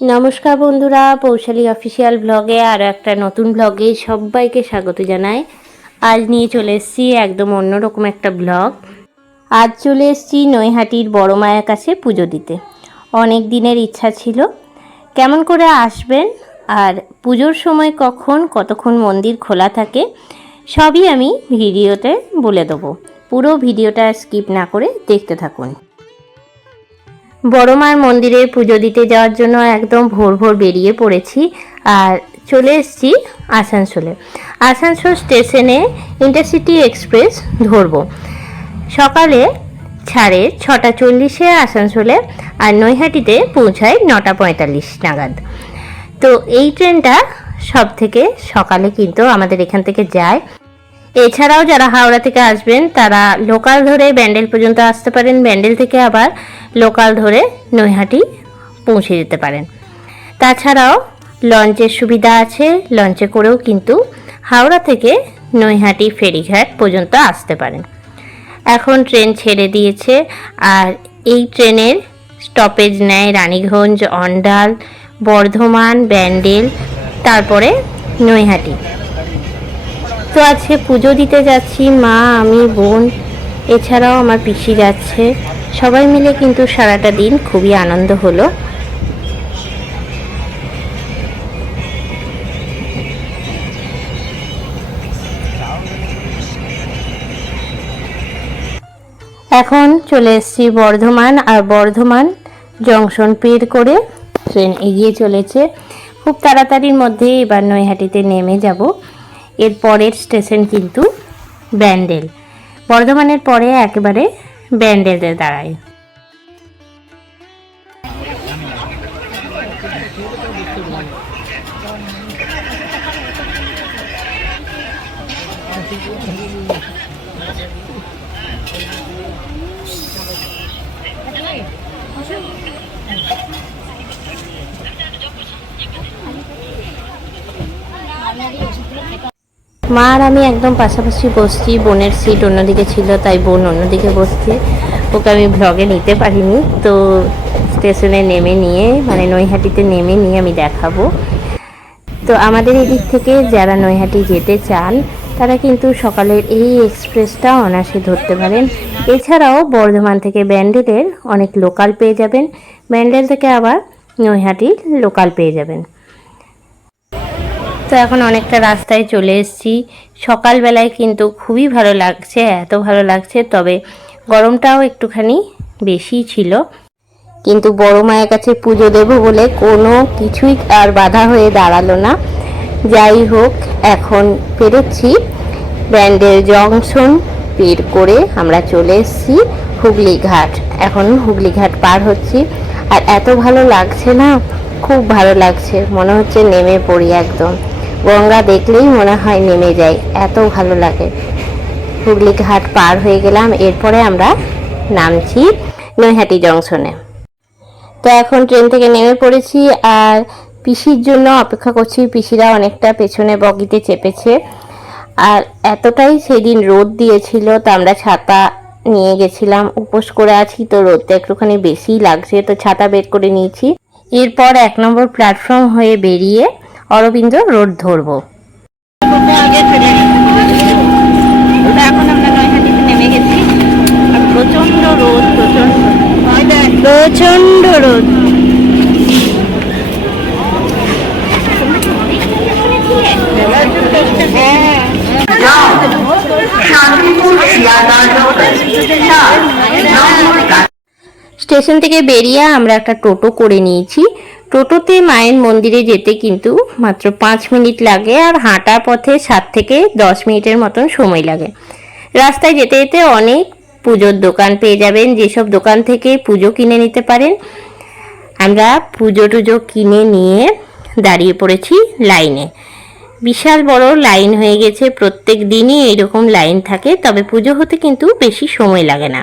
নমস্কার বন্ধুরা, পৌশালী অফিসিয়াল ব্লগে আরও একটা নতুন ব্লগে সবাইকে স্বাগত জানাই। আজ নিয়ে চলে এসেছি একদম অন্যরকম একটা ব্লগ আজ চলে এসেছি নৈহাটির বড় মায়ের কাছে পুজো দিতে। অনেক দিনের ইচ্ছা ছিল। কেমন করে আসবেন আর পুজোর সময় কখন কতক্ষণ মন্দির খোলা থাকে, সবই আমি ভিডিওতে বলে দেবো। পুরো ভিডিওটা স্কিপ না করে দেখতে থাকুন। বড় মায়ের মন্দিরে পুজো দিতে যাওয়ার জন্য একদম ভোর ভোর বেরিয়ে পড়েছি আর চলে এসেছি আসানসোলে। আসানসোল স্টেশনে ইন্টারসিটি এক্সপ্রেস ধরবো। সকালে ছাড়ে ছটা চল্লিশে আসানসোলে আর নৈহাটিতে পৌঁছায় নটা পঁয়তাল্লিশ নাগাদ। তো এই ট্রেনটা সব থেকে সকালে কিন্তু আমাদের এখান থেকে যায় এছাড়াও যারা হাওড়া থেকে আসবেন, তারা লোকাল ধরে ব্যান্ডেল পর্যন্ত আসতে পারেন। ব্যান্ডেল থেকে আবার লোকাল ধরে নৈহাটি পৌঁছে যেতে পারেন। তাছাড়াও লঞ্চের সুবিধা আছে। লঞ্চে করেও কিন্তু হাওড়া থেকে নৈহাটি ফেরিঘাট পর্যন্ত আসতে পারেন। এখন ট্রেন ছেড়ে দিয়েছে। আর এই ট্রেনের স্টপেজ নেয় রানীগঞ্জ, অন্ডাল, বর্ধমান, ব্যান্ডেল, তারপরে নৈহাটি। তো আজকে পুজো দিতে যাচ্ছি, মা, আমি, বোন, এছাড়াও আমার পিসি যাচ্ছে। সবাই মিলে কিন্তু সারাটা দিন খুবই আনন্দ হলো। এখন চলে এসেছি বর্ধমান, আর বর্ধমান জংশন পের করে। ট্রেন এগিয়ে চলেছে। খুব তাড়াতাড়ির মধ্যে এবার নৈহাটিতে নেমে যাব। এর পরের স্টেশন কিন্তু ব্যান্ডেল। বর্ধমানের পরে একেবারে ব্যান্ডেলে দাঁড়ায়। মা আর আমি একদম পাশাপাশি বসছি, বোনের সিট অন্যদিকে ছিল, তাই বোন অন্যদিকে বসছে। ওকে আমি ভ্লগে নিতে পারিনি, তো স্টেশনে নেমে নিয়ে মানে নৈহাটিতে নেমে নিয়ে আমি দেখাবো। তো আমাদের এদিক থেকে যারা নৈহাটি যেতে চান, তারা কিন্তু সকালের এই এক্সপ্রেসটা অনায়াসে ধরতে পারেন। এছাড়াও বর্ধমান থেকে ব্যান্ডেলের অনেক লোকাল পেয়ে যাবেন। ব্যান্ডেল থেকে আবার নৈহাটির লোকাল পেয়ে যাবেন। তো এখন অনেকটা রাস্তায় চলে এসেছি। সকালবেলায় কিন্তু খুবই ভালো লাগছে, এত ভালো লাগছে, তবে গরমটাও একটুখানি বেশি ছিল। কিন্তু বড় মায়ের কাছে পুজো দেবো বলে কোনো কিছুই আর বাধা হয়ে দাঁড়াল না। যাই হোক, এখন পেরোচ্ছি ব্যান্ডেল জংশন পের করে আমরা চলে এসেছি হুগলি ঘাট এখন হুগলি ঘাট পার হচ্ছি। আর এত ভালো লাগছে না? খুব ভালো লাগছে। মনে হচ্ছে নেমে পড়ি একদম। গঙ্গা দেখলেই মনে হয় নেমে যাই। এত ভালো লাগে। হুগলি ঘাট পার হয়ে গেলাম। এরপরে আমরা নামছি নৈহাটি জংশনে। তো এখন ট্রেন থেকে নেমে পড়েছি আর পিসির জন্য অপেক্ষা করছি। পিসিরা অনেকটা পেছনে বগিতে চেপেছে। আর এতটাই সেদিন রোদ দিয়েছিল তো আমরা ছাতা নিয়ে গেছিলাম। উপোস করে আছি তো রোদটা একটুখানি বেশি লাগছে। তো ছাতা বের করে নিয়েছি। এরপর এক নম্বর প্ল্যাটফর্ম হয়ে বেরিয়ে অরবিন্দ রোড ধরবো। এখন আমরা নৈহাটিতে নেমে গেছি। আর প্রচণ্ড রোদ প্রচণ্ড প্রচণ্ড রোদ। স্টেশন থেকে বেরিয়ে আমরা একটা টোটো করে নিয়েছি। টোটোতে মায়ের মন্দিরে যেতে কিন্তু মাত্র পাঁচ মিনিট লাগে আর হাঁটা পথে সাত থেকে দশ মিনিটের মতন সময় লাগে। রাস্তায় যেতে যেতে অনেক পুজোর দোকান পেয়ে যাবেন, যেসব দোকান থেকে পুজো কিনে নিতে পারেন। আমরা পুজো টুজো কিনে নিয়ে দাঁড়িয়ে পড়েছি লাইনে। বিশাল বড় লাইন হয়ে গেছে, প্রত্যেক দিনই এরকম লাইন থাকে, তবে পুজো হতে কিন্তু বেশি সময় লাগে না।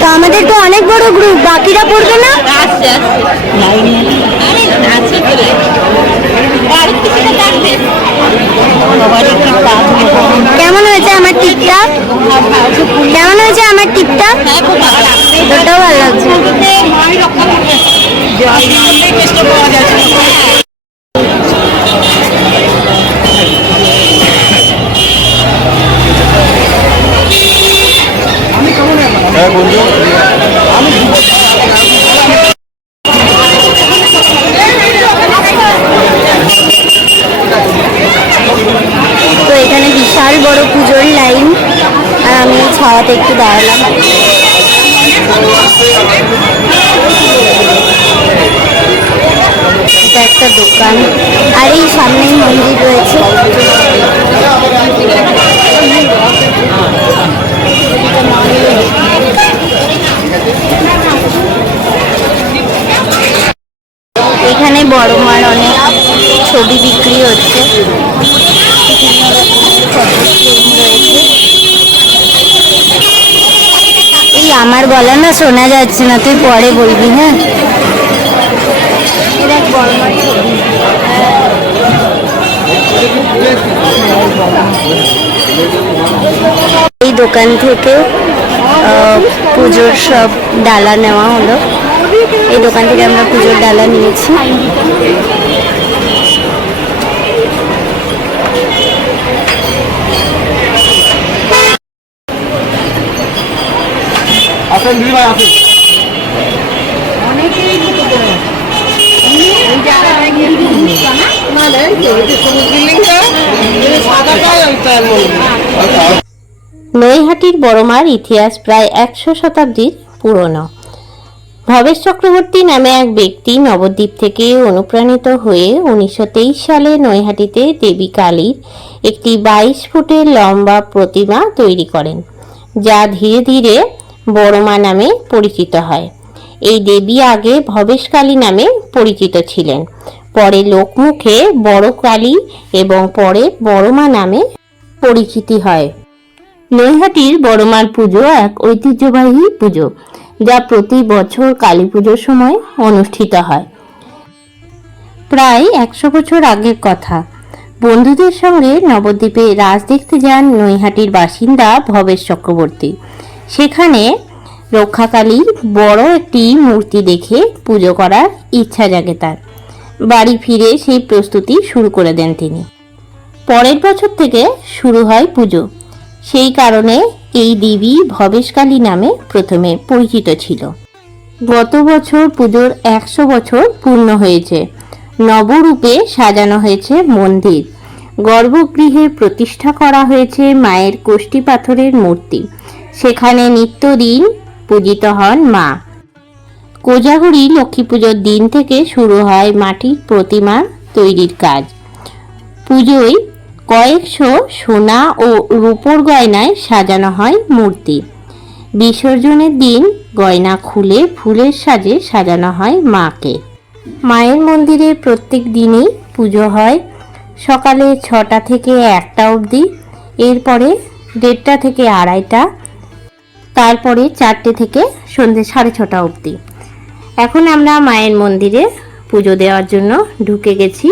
তো আমাদের তো অনেক বড় গ্রুপ বাকিরা পড়বে না? কেমন হয়েছে আমার টিপটা? কেমন হয়েছে আমার টিপটা? ওটাও ভালো লাগছে। তো এখানে বিশাল বড় পুজোর লাইন, আর আমি ছাওয়াতে একটু দাঁড়ালাম। এটা একটা দোকান, আর এই সামনেই মন্দির রয়েছে। এখানে বড় মার অনেক ছবি বিক্রি হচ্ছে। এই আমার গলা না শোনা যাচ্ছে না, তুই পরে বলবি হ্যাঁ? এই দোকান থেকে পুজোর সব ডালা নেওয়া হলো। এই দোকান থেকে আমরা পুজোর ডালা নিয়েছি। আসেন দিদি ভাই আসেন। নৈহাটির বড়মার ইতিহাস প্রায় একশো শতাব্দীর পুরনো। ভবেশ চক্রবর্তী নামে এক ব্যক্তি নবদ্বীপ থেকে অনুপ্রাণিত হয়ে উনিশশো তেইশ সালে নৈহাটিতে দেবী কালীর একটি বাইশ ফুটের লম্বা প্রতিমা তৈরি করেন, যা ধীরে ধীরে বড়মা নামে পরিচিত হয়। এই দেবী আগে ভবেশ কালী নামে পরিচিত ছিলেন, পরে লোকমুখে বড় কালী এবং পরে বড়মা নামে পরিচিতি হয়। নৈহাটির বড়মার পুজো এক ঐতিহ্যবাহী পুজো, যা প্রতি বছর কালী পুজোর সময় অনুষ্ঠিত হয়। প্রায় একশো বছর আগের কথা। বন্ধুদের সঙ্গে নবদ্বীপে রাজ দেখতে যান নৈহাটির বাসিন্দা ভবেশ চক্রবর্তী। সেখানে রক্ষাকালীর বড় একটি মূর্তি দেখে পুজো করার ইচ্ছা জাগে তার। বাড়ি ফিরে সেই প্রস্তুতি শুরু করে দেন তিনি। পরের বছর থেকে শুরু হয় পুজো। সেই কারণে এই দেবী ভবেশকালী নামে প্রথমে পরিচিত ছিল। গত বছর পুজোর একশো বছর পূর্ণ হয়েছে। নবরূপে সাজানো হয়েছে মন্দির। গর্ভগৃহে প্রতিষ্ঠা করা হয়েছে মায়ের কোষ্ঠী পাথরের মূর্তি। সেখানে নিত্যদিন পূজিত হন মা। কোজাগরি লক্ষ্মী পুজোর দিন থেকে শুরু হয় মাটির প্রতিমা তৈরির কাজ। পুজোয় কয়েকশো সোনা ও রূপোর গয়নায় সাজানো হয় মূর্তি। বিসর্জনের দিন গয়না খুলে ফুলের সাজে সাজানো হয় মাকে। মায়ের মন্দিরে প্রত্যেক দিনই পুজো হয়। সকালে ছটা থেকে একটা অবধি, এরপরে দেড়টা থেকে আড়াইটা, তারপরে চারটে থেকে সন্ধ্যে সাড়ে ছটা অবধি। এখন আমরা মায়ের মন্দিরে পুজো দেওয়ার জন্য ঢুকে গেছি।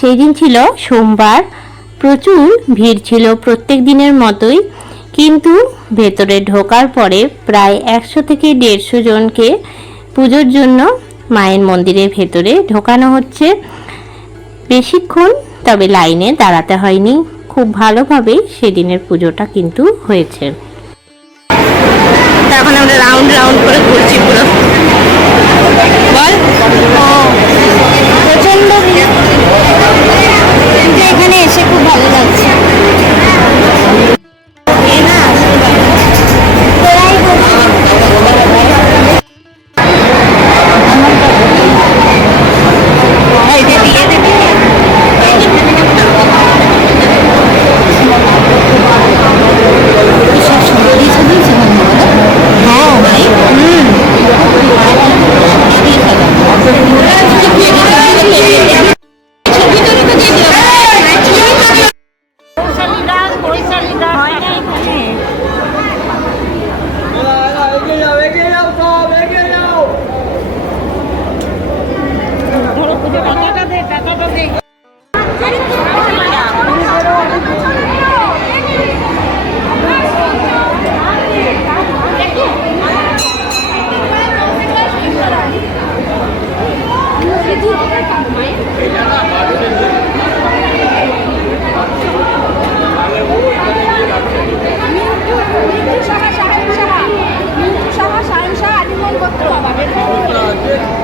সেই দিন ছিল সোমবার। প্রচুর ভিড় ছিল প্রত্যেক দিনের মতোই। কিন্তু ভেতরে ঢোকার পরে প্রায় একশো থেকে দেড়শো জনকে পুজোর জন্য মায়ের মন্দিরের ভেতরে ঢোকানো হচ্ছে। বেশিক্ষণ তবে লাইনে দাঁড়াতে হয়নি। খুব ভালোভাবেই সেদিনের পুজোটা কিন্তু হয়েছে। এখন আমরা রাউন্ড রাউন্ড করে ঘুরছি পুরো। বল।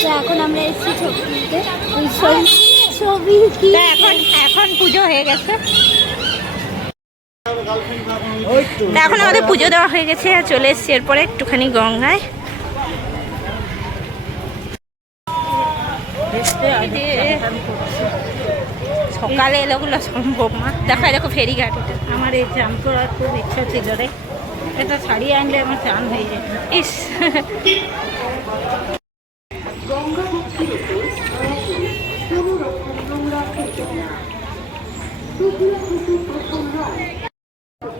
তো এখন আমরা এসেছি ছবি তুলতে ওই ছবি ছবি কি তা এখন এখন পুজো হয়ে গেছে তা এখন আমাদের পুজো দেওয়া হয়ে গেছে আর চলে এসছি এরপরে একটুখানি গঙ্গায়। সকালে এলো সকালে এলোগুলো সম্ভব মা দেখো দেখো ফেরি ফেরিঘাট। আমার এই চান করার খুব ইচ্ছা ছিল রে। এটা শাড়ি আনলে আমার চান হয়ে যায় ইস।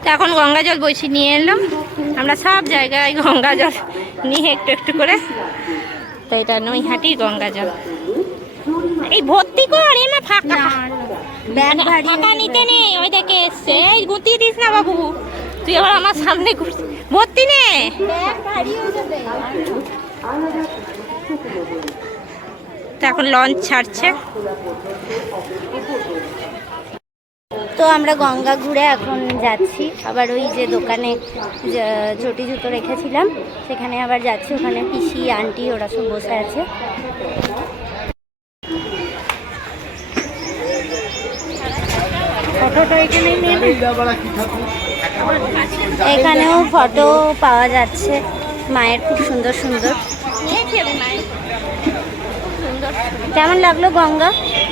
তা এখন গঙ্গা জল বইছি নিয়ে এলাম। আমরা সব জায়গায় গঙ্গা জল নিয়ে একটু একটু করে। তো এটা নৈহাটি গঙ্গা জল। এই ভর্তি কর এমা ফাঁকা। ব্যাগ ভারী ফাঁকা নিতে নেই। ওই দেখে এসছে। এই গুতিয়ে দিস না বাবু। তুই আবার আমার সামনে ঘুরছিস ভর্তি নে। তো এখন লঞ্চ ছাড়ছে। তো আমরা গঙ্গা ঘুরে এখন যাচ্ছি। আবার ওই যে দোকানে চটি জুতো রেখেছিলাম সেখানে আবার যাচ্ছি। ওখানে পিসি আন্টি ওরা সব বসে আছে। এখানেও ফটো পাওয়া যাচ্ছে। মায়ের খুব সুন্দর সুন্দর। কেমন লাগল গঙ্গা?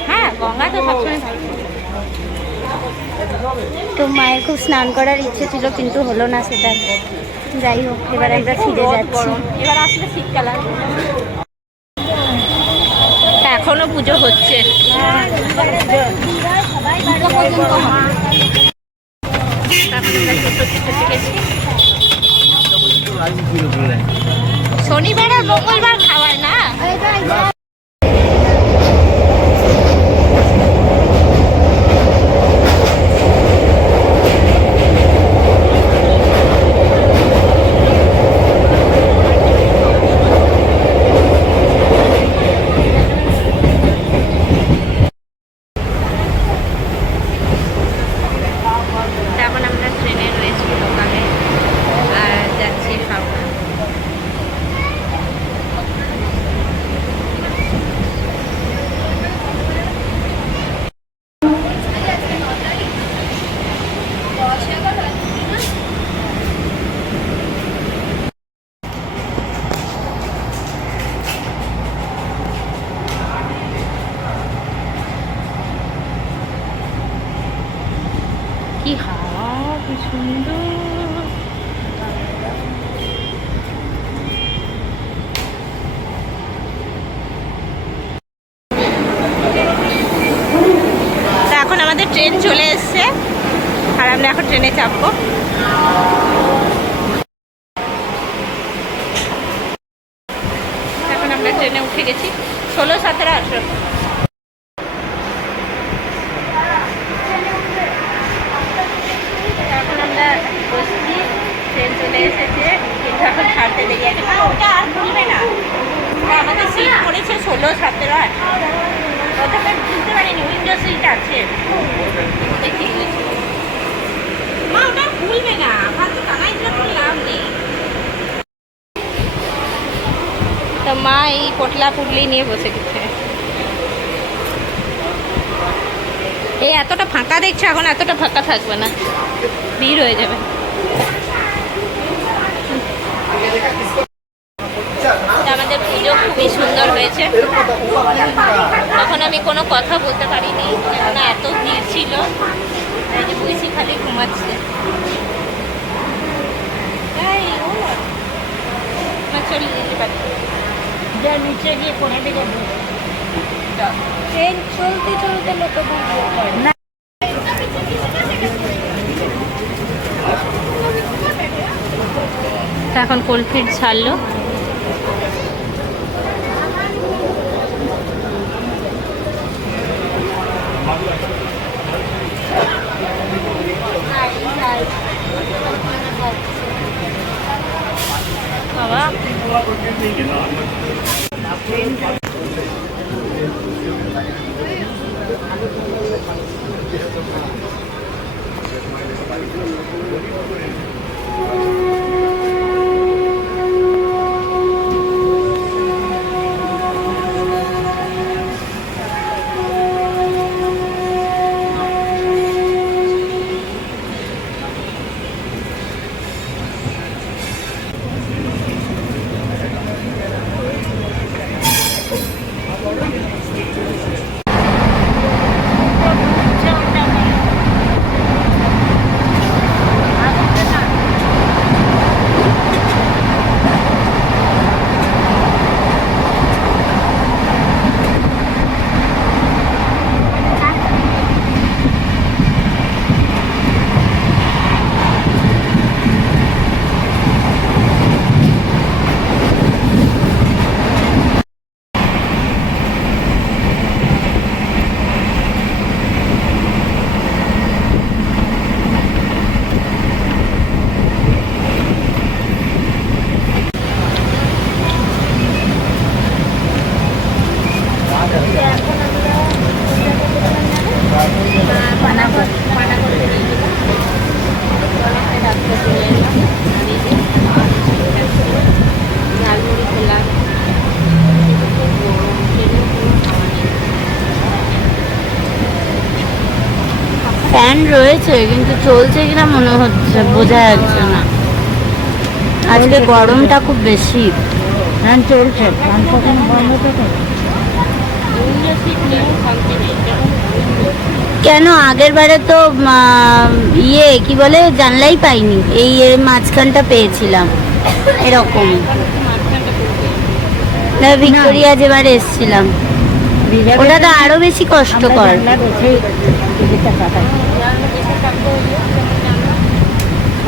হ্যাঁ গঙ্গা তো সবসময় ভালো। তো মায়ের খুব স্নান করার ইচ্ছে ছিল, কিন্তু হলো না সেটা। যাই হোক, এবার আমরা ফিরে যাচ্ছি। এবার আসলে শীতকাল এখনও পুজো হচ্ছে। শনিবার আর মঙ্গলবার খাওয়ায় না এখন আমরা ট্রেনে রয়েছি দোকানে আর যাচ্ছি হাওড়া কি হাওয়া কি সুন্দর এখন আমাদের ট্রেন চলে এসছে, আর আমরা এখন ট্রেনে চাপবো। এখন আমরা ট্রেনে উঠে গেছি। ষোলো, সতেরো, আঠেরো এখন আমরা বসছি ট্রেন চলে এসেছে কিন্তু এখন ছাড়তে দেরি আছে না ওটা আর খুলবে না না, আমাদের সিট পড়েছে ষোলো সতেরো আঠেরো ওটাকে বুঝতে পারিনি উইন্ডো সিট মা তো মা এই পটলা পুটলি নিয়ে বসে গেছে। এই এতটা ফাঁকা দেখছ, এখন এতটা ফাঁকা থাকবে না। ভিড় হয়ে যাবে। সুন্দর হয়েছে। তখন আমি কোনো কথা বলতে পারিনি কেননা এত ভিড় ছিল। বইসি খালি ঘুমাচ্ছে। চলে যেতে পারি যা নিচে গিয়ে কোথা থেকে ট্রেন চলতে চলতে লোকে না তা এখন কোলফিল্ড ছাড়লো। something and I'm রয়েছে কিন্তু চলছে কিনা মনে হচ্ছে বোঝা যাচ্ছে না। আজকে গরমটা খুব বেশি। ফ্যান চলছে। ফ্যান কখন বন্ধ কেন? আগের বারে তো ইয়ে কি বলে জানলাই পাইনি। এই এর মাঝখানটা পেয়েছিলাম এরকম। ভিক্টোরিয়া যেবার এসছিলাম। ওটা তো আরও বেশি কষ্টকর।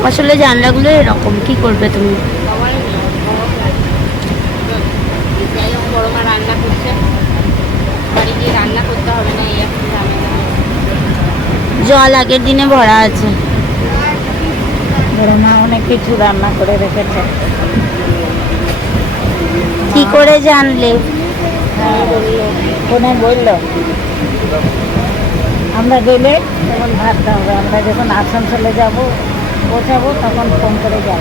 আসলে জানলাগুলো এরকম কি করবে তুমি? রান্না করছে বাড়ি গিয়ে রান্না করতে হবে না এই জল আগের দিনে ভরা আছে। বড় মা অনেক কিছু রান্না করে রেখেছে। কি করে জানলে? হ্যাঁ ফোনে বলল। আমরা গেলে তখন ভাবতে হবে। আমরা যখন আসানসোলে যাব পৌঁছাবো তখন ফোন করে যাব।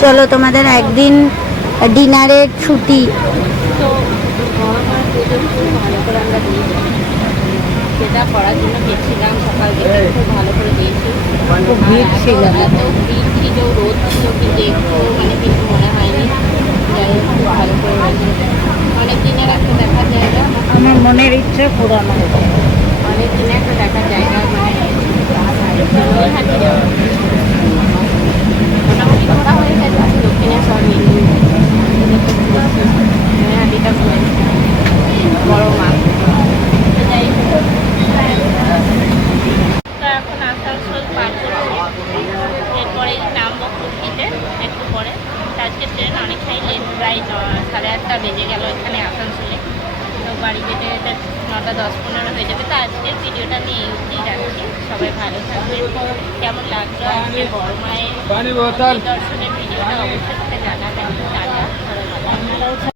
চলো তোমাদের একদিন ডিনারের ছুটি। তো বড় মার পুজো খুব ভালো করে আমরা দিয়েছি। সেটা করার জন্য গেছিলাম সকাল থেকে খুব ভালো করে দিয়েছি। খুব ভিড় আর এত- ছিল এত ভিড় ছিল রোদ ছিল কিন্তু একটু মানে কিছু মনে হয়নি। যাই হোক খুব ভালো করে অনেক দিনের একটা দেখার জায়গা আমার মনের ইচ্ছা পূরণ হয়েছে অনেক দিনের একটা দেখার জায়গা মানে মোটামুটি ঘোরা হয়ে গেছে দক্ষিণেশ্বর ঘুরে বড় মা তো যাই হোক তো এখন আসানসোল পার করছি এরপরেই নামবো কুর্তিতে একটু পরে তো আজকে ট্রেন অনেকটাই লেট প্রায় ন- সাড়ে আটটা বেজে গেল এখানে আসানসোলে তো বাড়ি যেতে যেতে নটা দশ পনেরো হয়ে যাবে। তো আজকের ভিডিওটা আমি এই রাখছি। সবাই ভালো থাকবে কেমন লাগল আজকে বড় মায়ের দর্শনের ভিডিওটা অবশ্যই জানাবেন। টাটা।